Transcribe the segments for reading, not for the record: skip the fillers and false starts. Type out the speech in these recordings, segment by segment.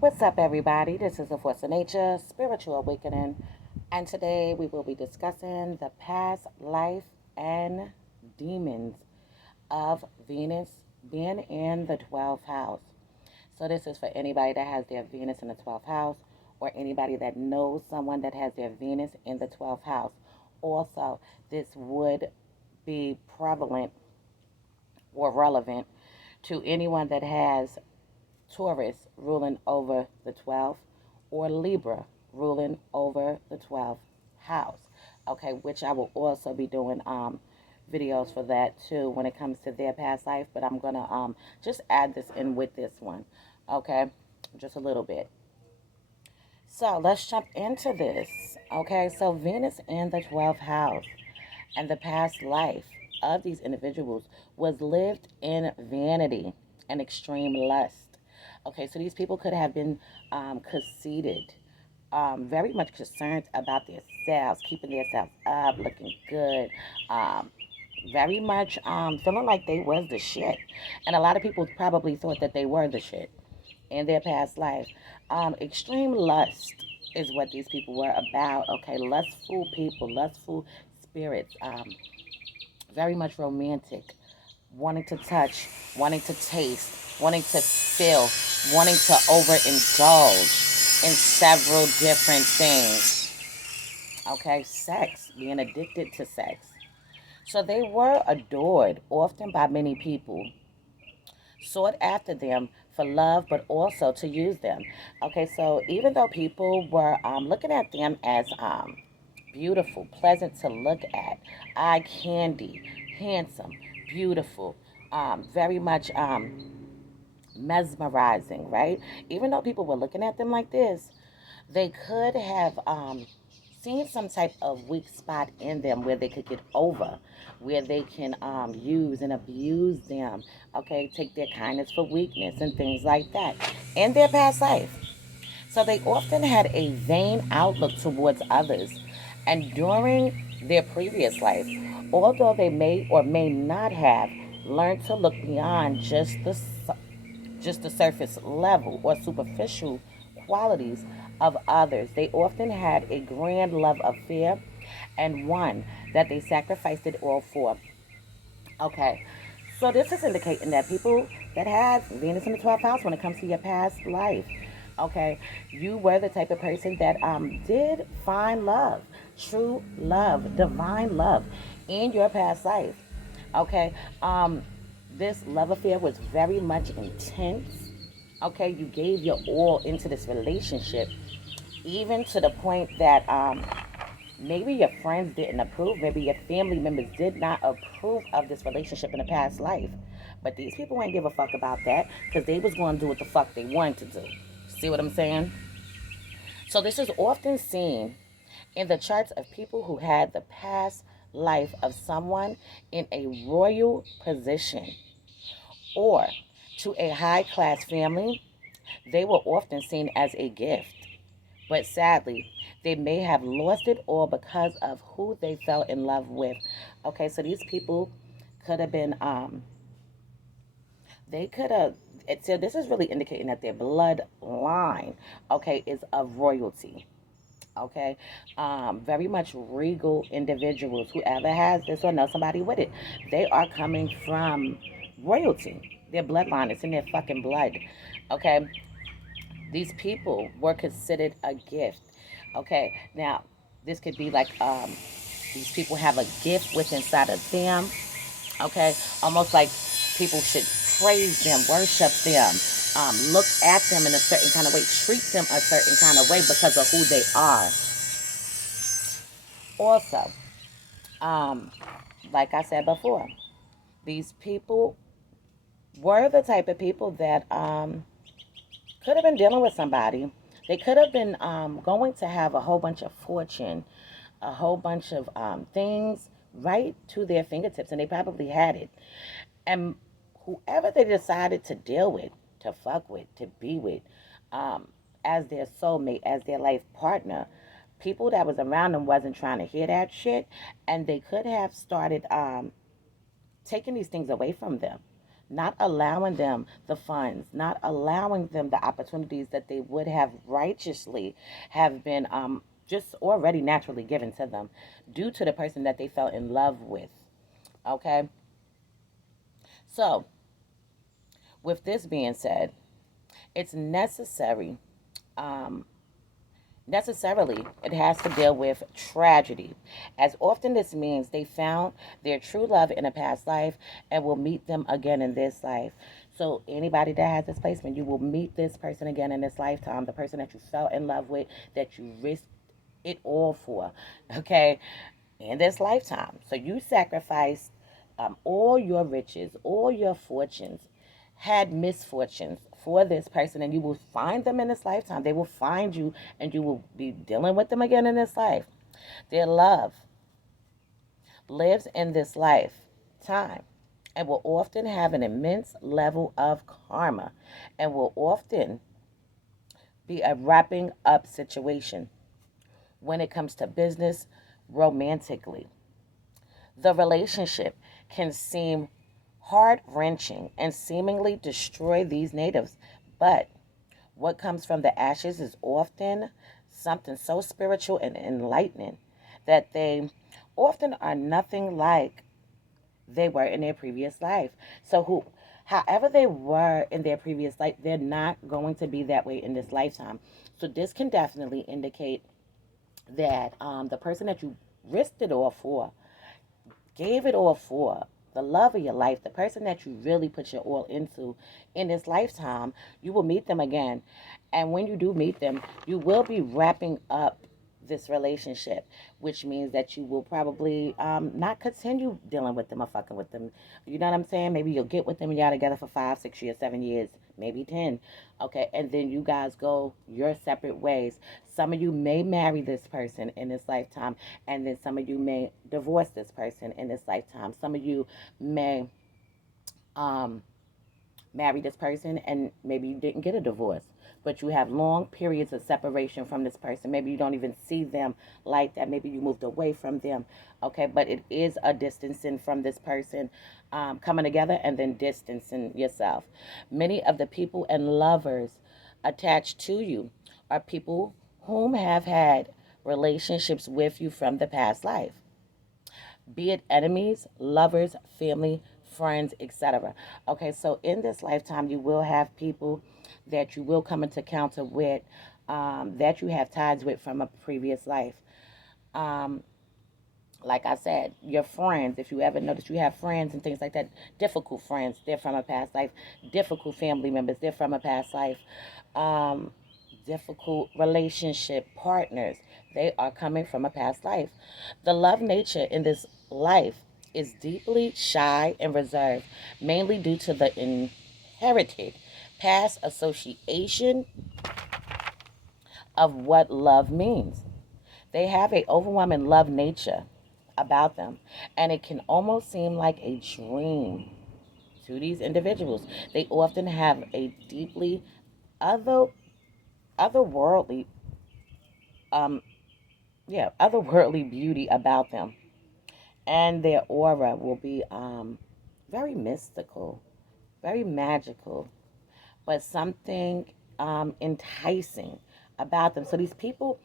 What's up, everybody? This is the Force of Nature Spiritual Awakening, and today we will be discussing the past life and demons of Venus being in the 12th house. So, this is for anybody that has their Venus in the 12th house, or anybody that knows someone that has their Venus in the 12th house. Also, this would be prevalent or relevant to anyone that has Taurus ruling over the 12th, or Libra ruling over the 12th house. Okay, which I will also be doing videos for that too when it comes to their past life, but I'm gonna just add this in with this one. Okay, just a little bit. So let's jump into this. Okay, so Venus in the 12th house and the past life of these individuals was lived in vanity and extreme lust. Okay, so these people could have been conceited, very much concerned about themselves, keeping themselves up, looking good, um, very much feeling like they was the shit. And a lot of people probably thought that they were the shit in their past life. Extreme lust is what these people were about. Okay, lustful people, lustful spirits, very much romantic, wanting to touch, wanting to taste, wanting to feel, wanting to overindulge in several different things. Okay, sex, being addicted to sex. So they were adored often by many people, sought after them for love, but also to use them. Okay, so even though people were looking at them as beautiful, pleasant to look at, eye candy, handsome, beautiful, very much mesmerizing, right? Even though people were looking at them like this, they could have seen some type of weak spot in them where they could get over, where they can use and abuse them, okay, take their kindness for weakness and things like that in their past life. So they often had a vain outlook towards others. And during their previous life, although they may or may not have learned to look beyond just the surface level or superficial qualities of others. They often had a grand love affair and one that they sacrificed it all for. Okay, so this is indicating that people that have Venus in the 12th house when it comes to your past life, okay, you were the type of person that did find love, true love, divine love in your past life. Okay, this love affair was very much intense. Okay, you gave your all into this relationship, even to the point that maybe your friends didn't approve, maybe your family members did not approve of this relationship in the past life. But these people ain't give a fuck about that because they was going to do what the fuck they wanted to do. See what I'm saying? So this is often seen in the charts of people who had the past life of someone in a royal position or to a high class family. They were often seen as a gift, but sadly, they may have lost it all because of who they fell in love with. Okay, so these people could have been, they could have, so this is really indicating that their bloodline, okay, is of royalty. Okay, very much regal individuals. Whoever has this or knows somebody with it, they are coming from royalty. Their bloodline is in their fucking blood. Okay, these people were considered a gift. Okay, now this could be like these people have a gift within inside of them. Okay, almost like people should praise them, worship them, look at them in a certain kind of way, treat them a certain kind of way because of who they are. Also, um, like I said before, these people were the type of people that could have been dealing with somebody. They could have been going to have a whole bunch of fortune, a whole bunch of things right to their fingertips, and they probably had it. And whoever they decided to deal with, to fuck with, to be with, um, as their soulmate, as their life partner, people that was around them wasn't trying to hear that shit, and they could have started taking these things away from them. not allowing them the funds, not allowing them the opportunities that they would have righteously have been just already naturally given to them due to the person that they fell in love with. Okay? So, with this being said, it's um, necessarily, it has to deal with tragedy. As often this means they found their true love in a past life and will meet them again in this life. So anybody that has this placement, you will meet this person again in this lifetime, the person that you fell in love with, that you risked it all for, okay, in this lifetime. So you sacrificed all your riches, all your fortunes, had misfortunes for this person, and you will find them in this lifetime. They will find you, and you will be dealing with them again in this life. Their love lives in this lifetime and will often have an immense level of karma and will often be a wrapping up situation when it comes to business romantically. The relationship can seem heart wrenching and seemingly destroy these natives, but what comes from the ashes is often something so spiritual and enlightening that they often are nothing like they were in their previous life. So however they were in their previous life, they're not going to be that way in this lifetime. So this can definitely indicate that the person that you risked it all for, gave it all for, the love of your life, the person that you really put your all into in this lifetime, you will meet them again. And when you do meet them, you will be wrapping up this relationship, which means that you will probably not continue dealing with them or fucking with them. You know what I'm saying? Maybe you'll get with them and y'all together for 5, 6 years, 7 years, maybe 10. Okay, and then you guys go your separate ways. Some of you may marry this person in this lifetime, and then some of you may divorce this person in this lifetime. Some of you may um, marry this person and maybe you didn't get a divorce, but you have long periods of separation from this person. Maybe you don't even see them like that. Maybe you moved away from them. Okay, but it is a distancing from this person, coming together and then distancing yourself. Many of the people and lovers attached to you are people whom have had relationships with you from the past life, be it enemies, lovers, family, friends, etc. Okay, so in this lifetime, you will have people that you will come into encounter with, that you have ties with from a previous life. Um, like I said, your friends, if you ever notice you have friends and things like that, difficult friends, they're from a past life. Difficult family members, they're from a past life. Um, Difficult relationship partners, they are coming from a past life. The love nature in this life is deeply shy and reserved, mainly due to the inherited past association of what love means. They have a overwhelming love nature about them, and it can almost seem like a dream to these individuals. They often have a deeply other otherworldly um otherworldly beauty about them, and their aura will be very mystical, very magical, but something enticing about them. So these people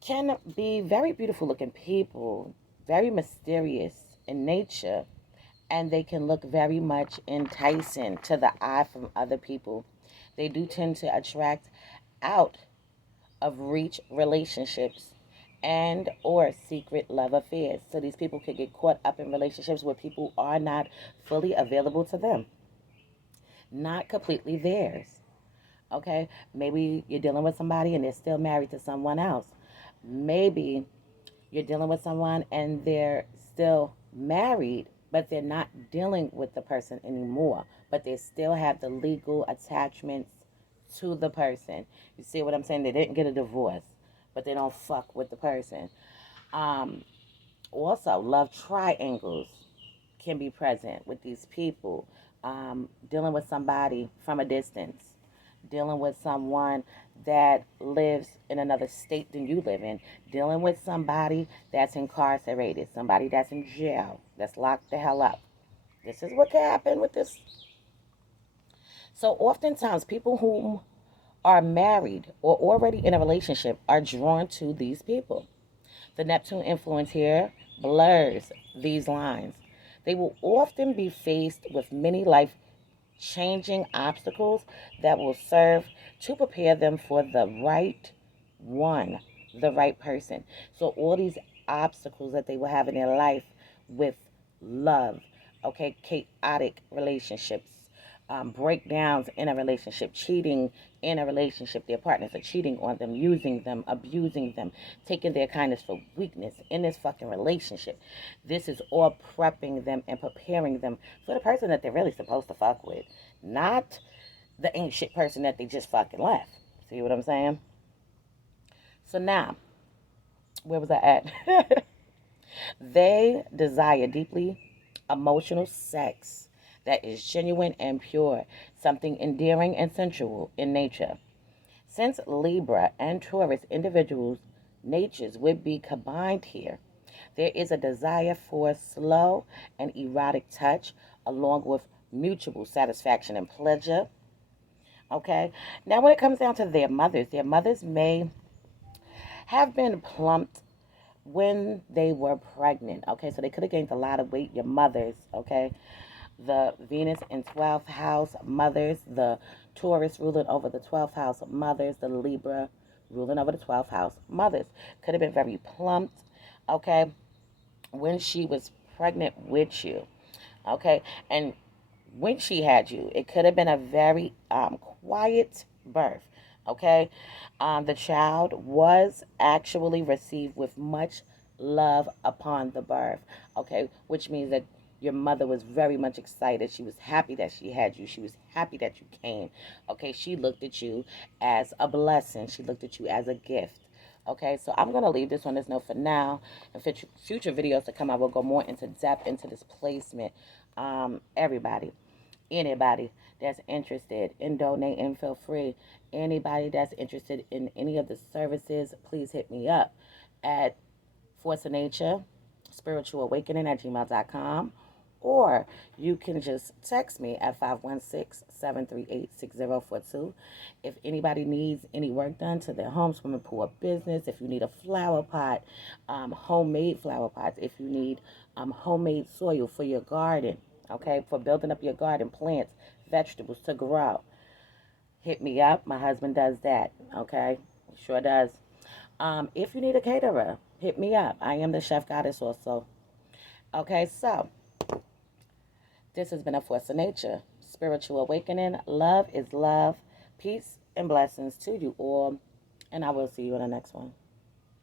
can be very beautiful looking people, very mysterious in nature, and they can look very much enticing to the eye from other people. They do tend to attract out of reach relationships and or secret love affairs. So these people could get caught up in relationships where people are not fully available to them, not completely theirs. Okay? Maybe you're dealing with somebody and they're still married to someone else. Maybe you're dealing with someone and they're still married, but they're not dealing with the person anymore, but they still have the legal attachments to the person. You see what I'm saying? They didn't get a divorce, but they don't fuck with the person. Um, Also, love triangles can be present with these people. Dealing with somebody from a distance, dealing with someone that lives in another state than you live in, dealing with somebody that's incarcerated, somebody that's in jail, that's locked the hell up. This is what can happen with this. So oftentimes people who are married or already in a relationship are drawn to these people. The Neptune influence here blurs these lines. They will often be faced with many life changing obstacles that will serve to prepare them for the right one, the right person. So, all these obstacles that they will have in their life with love, okay, chaotic relationships, breakdowns in a relationship, cheating in a relationship, their partners are cheating on them, using them, abusing them, taking their kindness for weakness in this fucking relationship. This is all prepping them and preparing them for the person that they're really supposed to fuck with, not the ain't shit person that they just fucking left. See what I'm saying? So now, where was I at? They desire deeply emotional sex that is genuine and pure, something endearing and sensual in nature. Since Libra and Taurus individuals' natures would be combined here, there is a desire for slow and erotic touch along with mutual satisfaction and pleasure. Okay? Now, when it comes down to their mothers may have been plumped when they were pregnant. Okay, so they could have gained a lot of weight. Your mothers, okay? The Venus in 12th house mothers, the Taurus ruling over the 12th house mothers, the Libra ruling over the 12th house mothers. Could have been very plumped, okay, when she was pregnant with you, okay? And when she had you, it could have been a very quiet birth, okay? The child was actually received with much love upon the birth, okay? Which means that your mother was very much excited. She was happy that she had you. She was happy that you came, okay? She looked at you as a blessing. She looked at you as a gift. Okay, so I'm going to leave this on this note for now. In future videos to come, I will go more into depth into this placement. Everybody, anybody that's interested in donating, feel free. Anybody that's interested in any of the services, please hit me up at Force of Nature, Spiritual Awakening at gmail.com. Or you can just text me at 516-738-6042. If anybody needs any work done to their home, swimming pool, or business, if you need a flower pot, homemade flower pots, if you need homemade soil for your garden, okay, for building up your garden, plants, vegetables to grow, hit me up. My husband does that, okay? He sure does. If you need a caterer, hit me up. I am the chef goddess also. Okay, so this has been a Force of Nature, Spiritual Awakening. Love is love. Peace and blessings to you all. And I will see you in the next one.